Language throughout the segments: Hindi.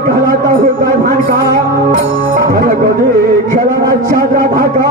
कहलाता हूँ गायभान का खिलाना चादरा ढाका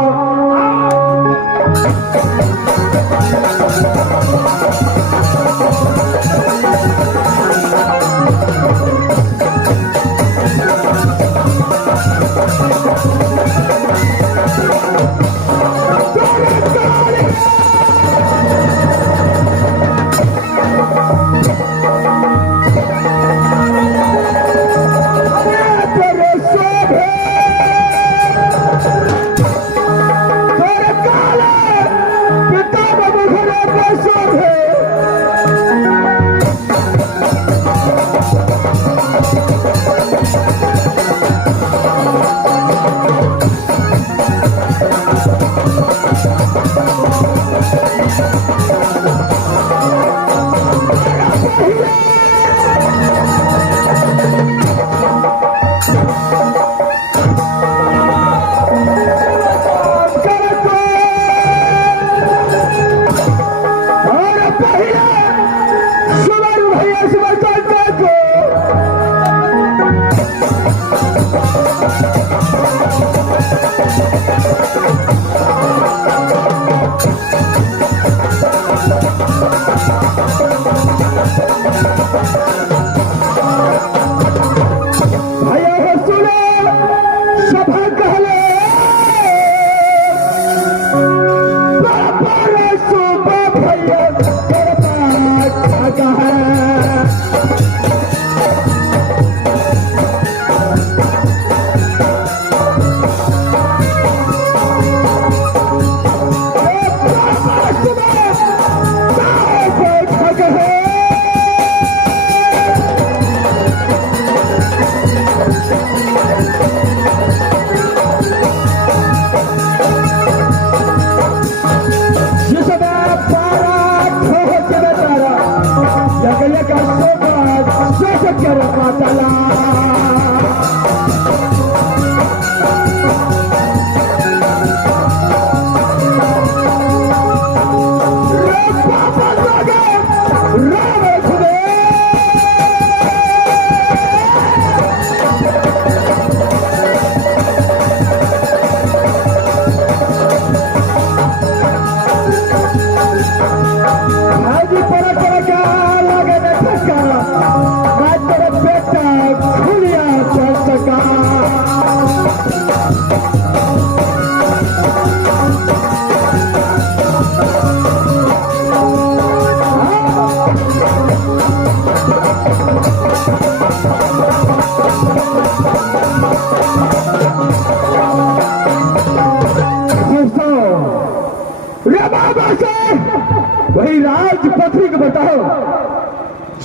वही राज पथरी को बताओ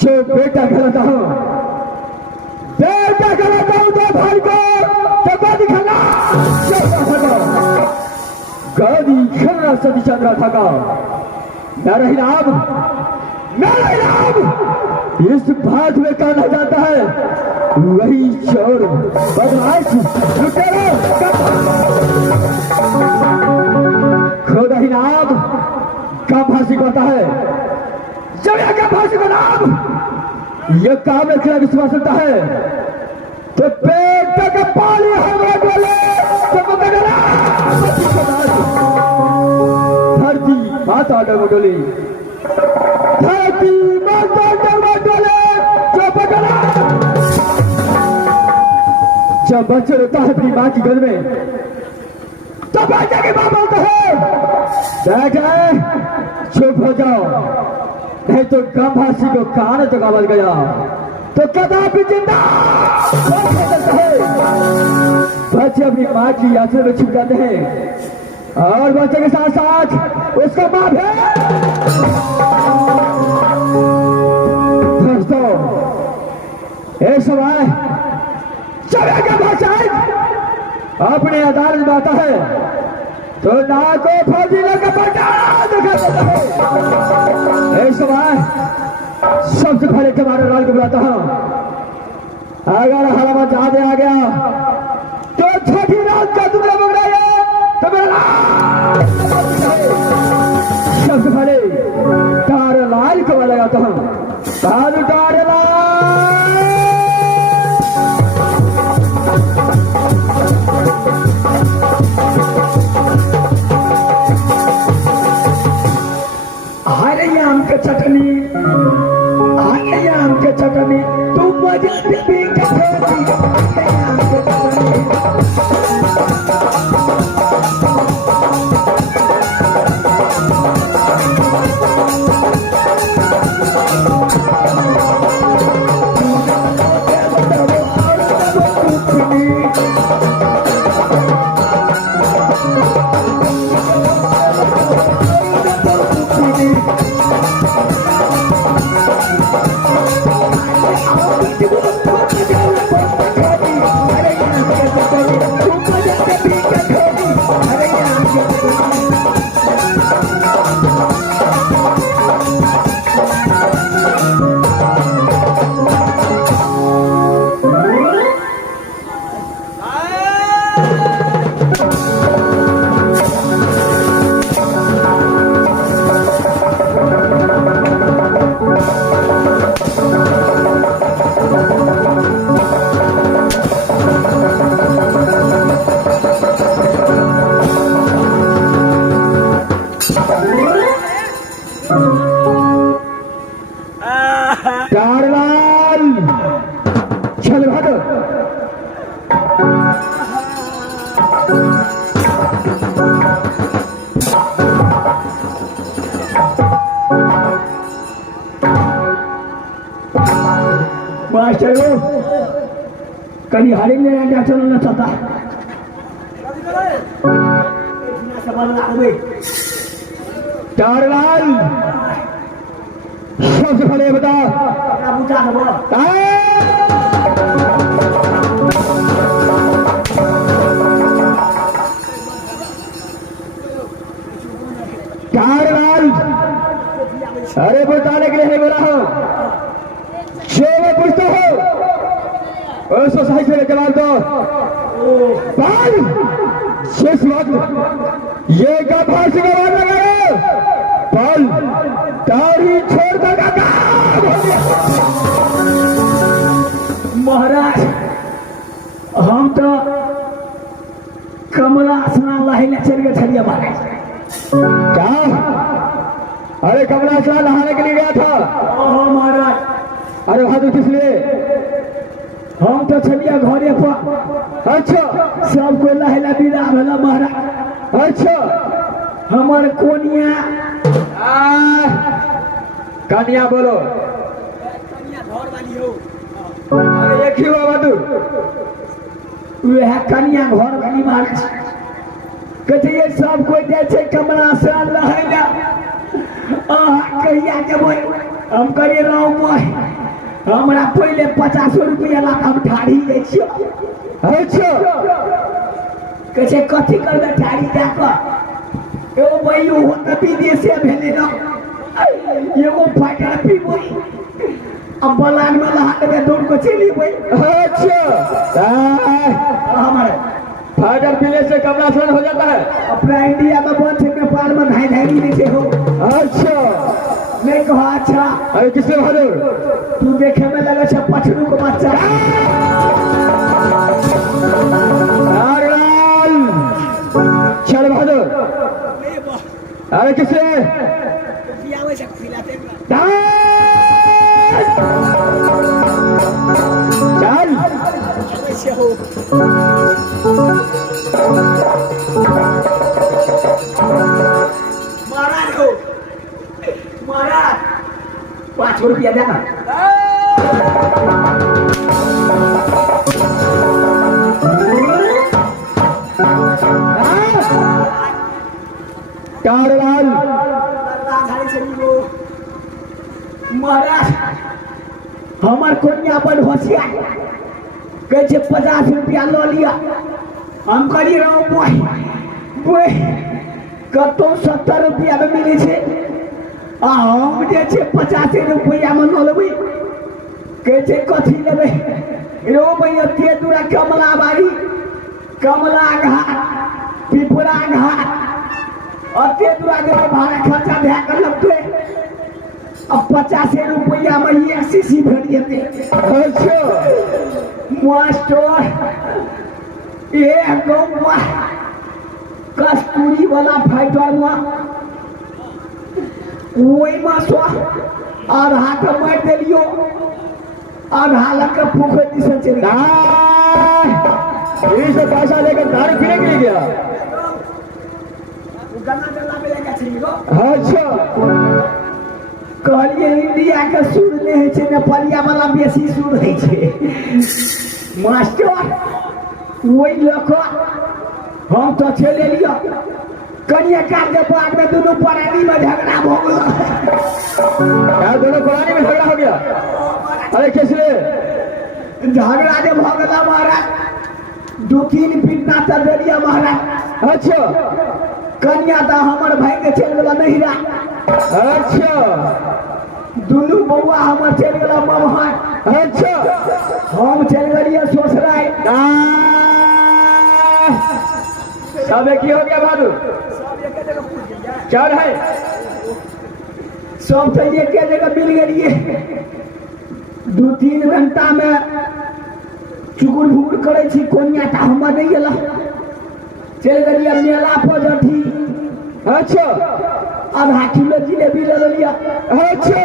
जो बेटा कहलाता हो, बेटा कहलाता हूं तो भाई को तबा दिखाना गादी खरा सदी चंद्रा थका मेरा इनाम इस बात में कहना जाता है वही चोर बदमाश लुटेरा खुदा इनाम का फांसी होता है। जब यह का फांसी का नाम यह काम में खिला विश्वास होता है तो पेट का पानी हमें बोले तो धरती माता डोली धरती माता डोले जो पकड़ा जब बच्चे रोता है अपनी माँ की घर में तो बेटे की माँ बोलता है बेटे चुप हो जाओ नहीं तो गंभासी को कान तो गावल गया तो कदापि जिंदा है। बच्चे अपनी माँ की यात्रा में छुप जाते हैं और बच्चे के साथ साथ उसका माँ भी। दोस्तों एक समय जब गंभासी अपने अदालत में आता है तो ना को फौजी ने कपड़ा सबसे पहले तुम्हारे लाल को बुलाता हूं। अगर हवा ज्यादा आ गया तो छठी रात का टुकड़ा पकड़ाया तो मेरा सबसे पहले तारे लाल को लगाता हूं। तारे लाल हरे आम के चटनी तुम मजा भी चल भागो। मास्टर कहीं हरी में चलना चाहता चारलाल सबसे पहले बता चारलाल अरे बताने के लिए नहीं बोला हूं जो मैं पूछता हूं उसको सही से जवाब दो। भाई शेष वक्त ये गभार से जवाब लगाओ पल दाढ़ी छोड़ देगा महाराज। हम तो कमला स्नान नहाने चल गए छड़िया मारे। क्या? अरे कमला स्नान नहाने के लिए गया था महाराज। अरे वहां तो किस लिए? हम तो छलिया घरे पर। अच्छा सबको लहला विदा भला महाराज। अच्छा हमार कोनिया कन्या बोलो कन्या घर वाली हो। अरे एक ही हुआ बाबू वह कन्या घर वाली महाराज कहते ये सब कोई जैसे कमला स्नान लहला कहिया जब हम करे रहो हमरा पहले 50 रुपया ला हम ठाड़ी दे छियो। अच्छा कैसे कथी कर ठाड़ी दे कर एगो भाई हो त विदेश से भेले न एगो फाटा पीबो अब बलान में लहा के दौड़ को चली गई। अच्छा हमारे फाटा पीने से कमला स्नान हो जाता है अपना इंडिया में बहुत से नेपाल में धाई धाई नहीं से हो। अच्छा नहीं कहा। अच्छा अरे किसने बहादुर तू देखे में लगे सब पछड़ू को बच्चा चल बहादुर। अरे किसने चल महाराज हो महाराज 5 रुपया देना। चारलाल महाराज हमार कोनिया पर होशियार कैसे 50 रुपया लो लिया। हम करी रहो कतो 70 रुपया में मिले छे हम जे छे 50 रुपया में न लेबै कहे छे कथी लेबै रो भैया ते दूरा कमला बाड़ी कमला घाट पिपरा घाट अते दूरा जे भाड़ा खर्चा भए के लगतै अब 50 रुपया में ये सीसी भर जेते अच्छा मास्टर ये गौवा कस्तूरी वाला फाइटर में वही में सो आधा के मार दिलियो आधा लग के पोखरी से चल गया ये से पैसा लेकर दारू पीने के लिए गया गन्ना जला में लेके चली गो अच्छा कहलिए इंडिया के सुर नहीं है छे नेपालिया वाला बेसी सुर है छे मास्टर वही लखो हम तो चले लिया कनिया काट के बाद में दोनों परानी में झगड़ा हो गया क्या दोनों परानी में झगड़ा हो गया अरे कैसे झगड़ा जब हो गया महाराज 2-3 पीटना चल दिया महाराज अच्छा कन्या तो हमारे भाई के चल गया नहीं रहा अच्छा दोनों बउआ हमार चल गया ममहर अच्छा हम चल गए ससुराल सब एक ही हो गया बाबू क्या है सब तो एक जगह मिल गए 2-3 घंटा में चुकुर भुकुर करे छी कोनिया ता हम नहीं गेला चल गए मेला पर जठी अच्छा आधा किलो जिलेबी ले लिया अच्छा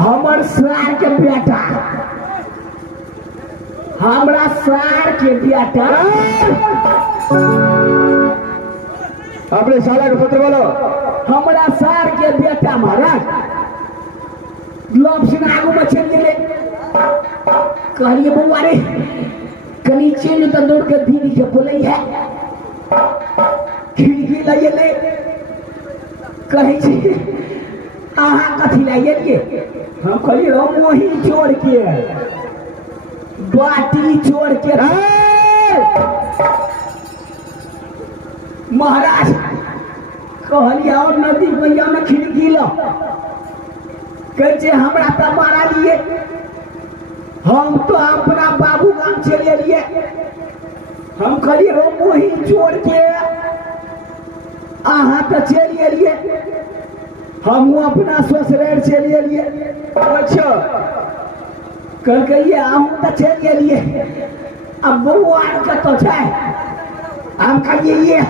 हमर सार के बेटा हमरा सार के बेटा अपने साला के पुत्र बोलो हमरा सार के बेटा महाराज ग्लोब से आगू में चल गए कहलिए बउआ रे कनी चेन तो दौड़ के दीदी के बोले है खिड़की लाइए ले कहे छी अहाँ कथी लाइए हम कहलिए रो मोही चोर के बाटी चोर के महाराज कहलिए और नदी मैया में खिड़की लो कहे हमरा तो मारा लिए हम तो अपना बाबू गांव चले लिए हम कहलिए रो मोही चोर के अहाँ तो चलिए लिए हम अपना ससुराल चलिए लिए अच्छा कल कहिए हम तो चलिए लिए अब बउआ के तो छै हम कहलिए ये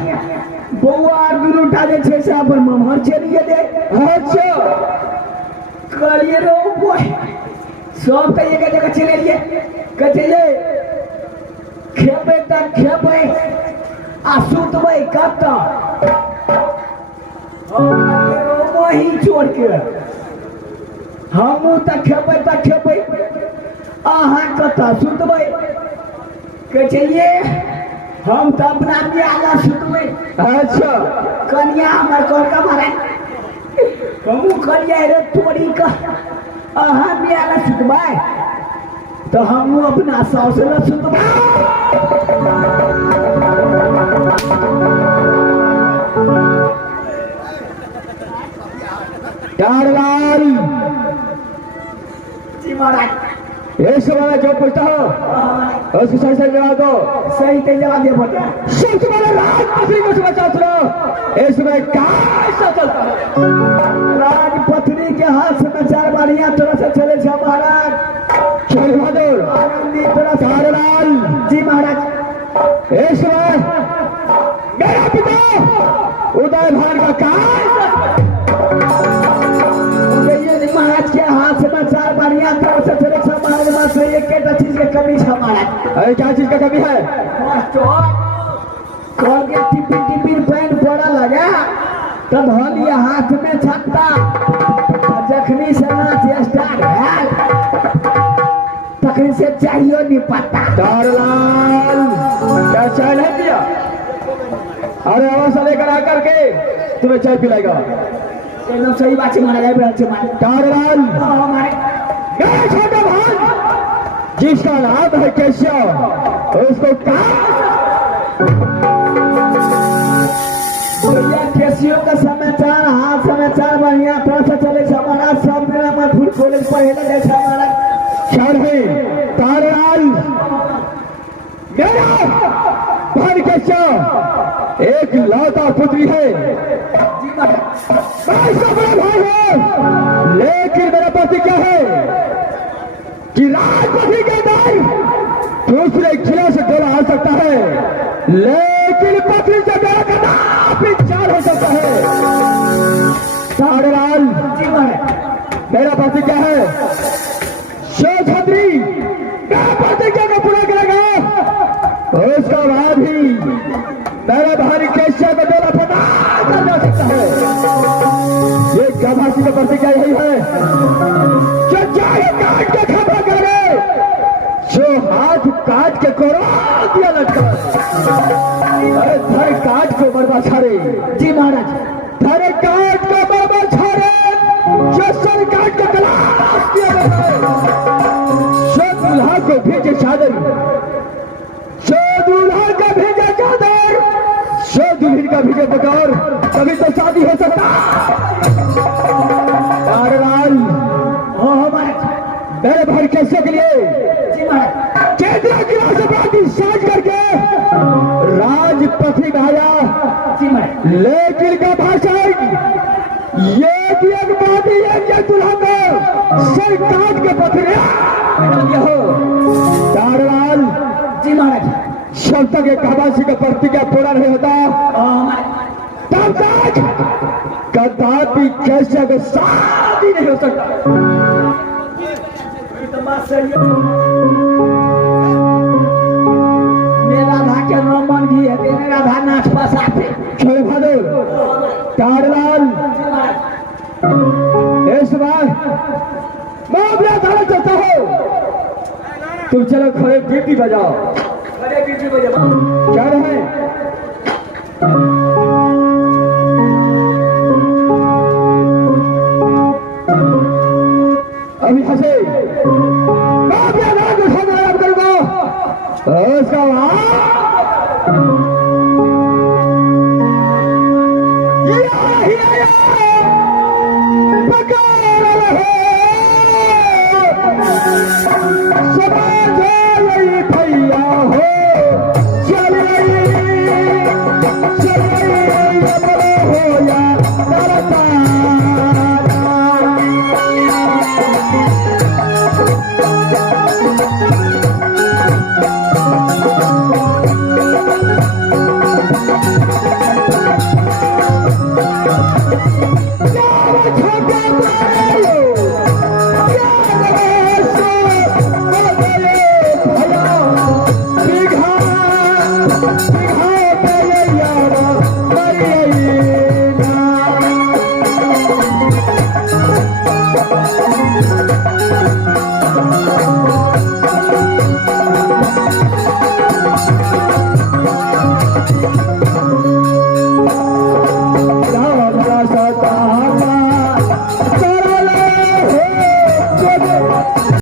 बउआ दुनू टा जे छै से अपन ममहर चलिए दे अच्छा कहलिए रो बोय सब तो एक जगह चले लिए कहे खेबै तक खेबै आ सुतबै कब तक वही चोर के हमू तक खेबै अहाँ कतऽ सुतबै कहे हम तो अपना बियाह सुतबै अच्छा कन्या हमर कौन का मारे हमू कहलिए रे तोरी का अहाँ बियाह सुतबै तो हमू अपना सास ल सुतबै लाल जी महाराज ये सवाल जो पूछता हो उसको सही सही जवाब दो सही तो जवाब दे बेटा सब तुम्हारे राजपत्नी को समाचार सुनो इसमें क्या ऐसा चलता है राजपत्नी के हाथ समाचार बढ़िया तरह से चले छे महाराज चल बहादुर आनंदी तरह से लाल जी महाराज इसमें मेरा पिता उदय भान का काम महाराज के हाथ समाचार बढ़िया तरह से चले छे महाराज में से एक चीज के कमी है महाराज अरे क्या चीज का कमी है कल के टिपी टिपी पैन पड़ा लगा तो धोलिए हाथ में छत्ता जखनी से नाच स्टार्ट है तखनी से चाहिए नहीं पता लाल क्या चाय नहीं पिया अरे आवाज लेकर आकर के तुम्हें चाय पिलाएगा एकदम सही बात है महाराज लाल हमारे मेरे छोटे भाई जिसका नाम है केशव उसको भैया केसियों का समाचार हाथ समाचार कर है तारेलाल मेरा भाई कैसा एक लौता पुत्री है, मैं इसका बड़ा भाई हूं, लेकिन मेरा पति क्या है कि राजपति के अंदर दूसरे किले से गोला आ सकता है, लेकिन पति से मेरा कदापि चार हो सकता है। तारेलाल मेरा पति क्या है, क्षत्रिय मैं प्रतिज्ञा को पूरा करेगा, उसका बाद ही मेरा भारी कैसे में मेरा पता कर जा सकता है। ये गवासी का प्रतिज्ञा यही है, जो चाहे काट के खबर करे, जो हाथ काट के कोड़ा दिया लटका, अरे धर काट को मरवा छाड़े। जी महाराज, धर काट को मरवा छाड़े, जो सर काट के तलाश किया जाए, जो दूल्हा को भेजे चादर, जो दूल्हा का भेजा चादर, जो दुल्हन का भेजे बकौर, तभी तो शादी हो सकता। तारेलाल मेरे भाई कैसे के लिए केंद्र किला से बाती साज करके राजपति भाया, लेकिन का भाषण ये कि एक बाती है दूल्हा को सर काट के पथरे हो। तारेलाल जी महाराज, जब तक एक गवासी का प्रतिज्ञा पूरा नहीं होता तब तक कदापि कैसे को शादी नहीं हो सकता। मेरा भाग्य मन भी है, मेरा भाग नाच पास आते। छोरे बहादुर तारेलाल इस बार मैं अपने अदालत चलता हूँ, तुम चलो खड़े ड्यूटी बजाओ। क्या रहे अभी हंसे मैं अपने अदालत को खाना याद करूंगा, उसका